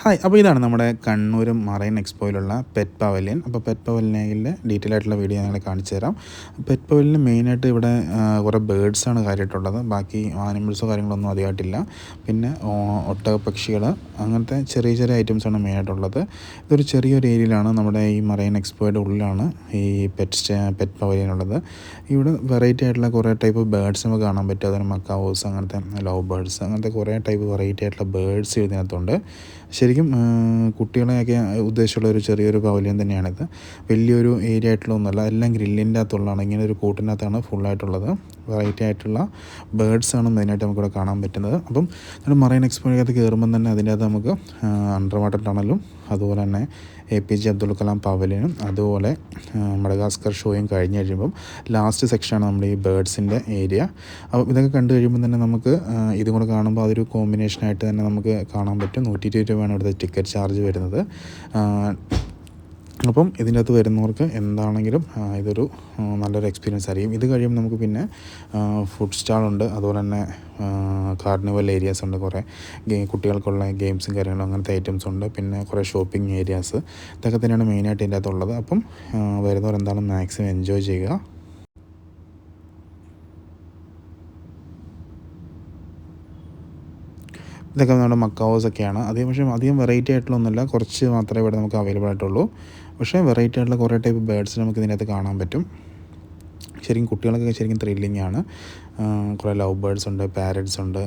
Hi. അപ്പോൾ ഇതാണ് നമ്മുടെ കണ്ണൂർ മറൈൻ എക്സ്പോയിലുള്ള പെറ്റ് പവലിയൻ. അപ്പോൾ പെറ്റ് പവലിയനിലെ ഡീറ്റെയിൽ ആയിട്ടുള്ള വീഡിയോ ഞങ്ങൾ കാണിച്ചു തരാം. പെറ്റ് പവലിയനിൽ മെയിനായിട്ട് ഇവിടെ കുറേ ബേഡ്സാണ് കാര്യമായിട്ടുള്ളത്. ബാക്കി ആനിമൽസോ കാര്യങ്ങളൊന്നും അധികമായിട്ടില്ല. പിന്നെ ഒട്ടകപ്പക്ഷികൾ, അങ്ങനത്തെ ചെറിയ ചെറിയ ഐറ്റംസാണ് മെയിനായിട്ടുള്ളത്. ഇതൊരു ചെറിയൊരു ഏരിയയിലാണ്, നമ്മുടെ ഈ മറൈൻ എക്സ്പോയുടെ ഉള്ളിലാണ് ഈ പെറ്റ് പവലിയൻ ഉള്ളത്. ഇവിടെ വെറൈറ്റി ആയിട്ടുള്ള കുറേ ടൈപ്പ് ബേഡ്സ് നമുക്ക് കാണാൻ പറ്റും. അതുപോലെ മക്കാവോസ്, അങ്ങനത്തെ ലവ് ബേഡ്സ്, അങ്ങനത്തെ കുറേ ടൈപ്പ് വെറൈറ്റി ആയിട്ടുള്ള ബേഡ്സ് ഇതിനകത്തുണ്ട്. ശരിക്കും കുട്ടികളെയൊക്കെ ഉദ്ദേശിച്ചുള്ള ഒരു ചെറിയൊരു പവലിയൻ തന്നെയാണിത്. വലിയൊരു ഏരിയ ആയിട്ടുള്ള ഒന്നുമല്ല, എല്ലാം ഗ്രില്ലിൻ്റെ അകത്തുള്ളതാണ്. ഇങ്ങനെ ഒരു കൂട്ടിനകത്താണ് ഫുള്ളായിട്ടുള്ളത്. വെറൈറ്റി ആയിട്ടുള്ള ബേഡ്സാണ് മെയിനായിട്ട് നമുക്കിവിടെ കാണാൻ പറ്റുന്നത്. അപ്പം നമ്മൾ മറൈൻ എക്സ്പോയ്ക്കകത്ത് കയറുമ്പം തന്നെ അതിൻ്റെ അകത്ത് നമുക്ക് അണ്ടർ വാട്ടർ ടണലും, അതുപോലെ തന്നെ APJ അബ്ദുൽ കലാം പവലിയനും, അതുപോലെ മഡഗാസ്കർ ഷോയും കഴിഞ്ഞ് കഴിയുമ്പം ലാസ്റ്റ് സെക്ഷനാണ് നമ്മുടെ ഈ ബേഡ്സിൻ്റെ ഏരിയ. അപ്പോൾ ഇതൊക്കെ കണ്ടു കഴിയുമ്പോൾ തന്നെ നമുക്ക് ഇതും കൂടെ കാണുമ്പോൾ അതൊരു കോമ്പിനേഷനായിട്ട് തന്നെ നമുക്ക് കാണാൻ പറ്റും. 120 രൂപയാണ് ഇവിടുത്തെ ടിക്കറ്റ് ചാർജ് വരുന്നത്. അപ്പം ഇതിൻ്റെ അകത്ത് വരുന്നവർക്ക് എന്താണെങ്കിലും ഇതൊരു നല്ലൊരു എക്സ്പീരിയൻസ് ആയിരിക്കും. ഇത് കഴിയുമ്പോൾ നമുക്ക് പിന്നെ ഫുഡ് സ്റ്റാളുണ്ട്, അതുപോലെ തന്നെ കാർണിവൽ ഏരിയാസ് ഉണ്ട്, കുറേ കുട്ടികൾക്കുള്ള ഗെയിംസും കാര്യങ്ങളും അങ്ങനത്തെ ഐറ്റംസ് ഉണ്ട്. പിന്നെ കുറേ ഷോപ്പിംഗ് ഏരിയാസ്, ഇതൊക്കെ തന്നെയാണ് മെയിനായിട്ട് ഇതിൻ്റെ അകത്തുള്ളത്. അപ്പം വരുന്നവർ എന്തായാലും മാക്സിമം എൻജോയ് ചെയ്യുക. ഇതൊക്കെ നമ്മുടെ മക്കാവോസൊക്കെയാണ്. അധികം വെറൈറ്റി ആയിട്ടുള്ളൊന്നുമില്ല, കുറച്ച് മാത്രമേ ഇവിടെ നമുക്ക് അവൈലബിൾ ആയിട്ടുള്ളൂ. പക്ഷേ വെറൈറ്റി ആയിട്ടുള്ള കുറേ ടൈപ്പ് ബേഡ്സ് നമുക്ക് ഇതിനകത്ത് കാണാൻ പറ്റും. ശരിക്കും കുട്ടികൾക്കൊക്കെ ശരിക്കും ത്രില്ലിംഗ് ആണ്. കുറേ ലവ് ബേഡ്സ് ഉണ്ട്, പാരറ്റ്സ് ഉണ്ട്,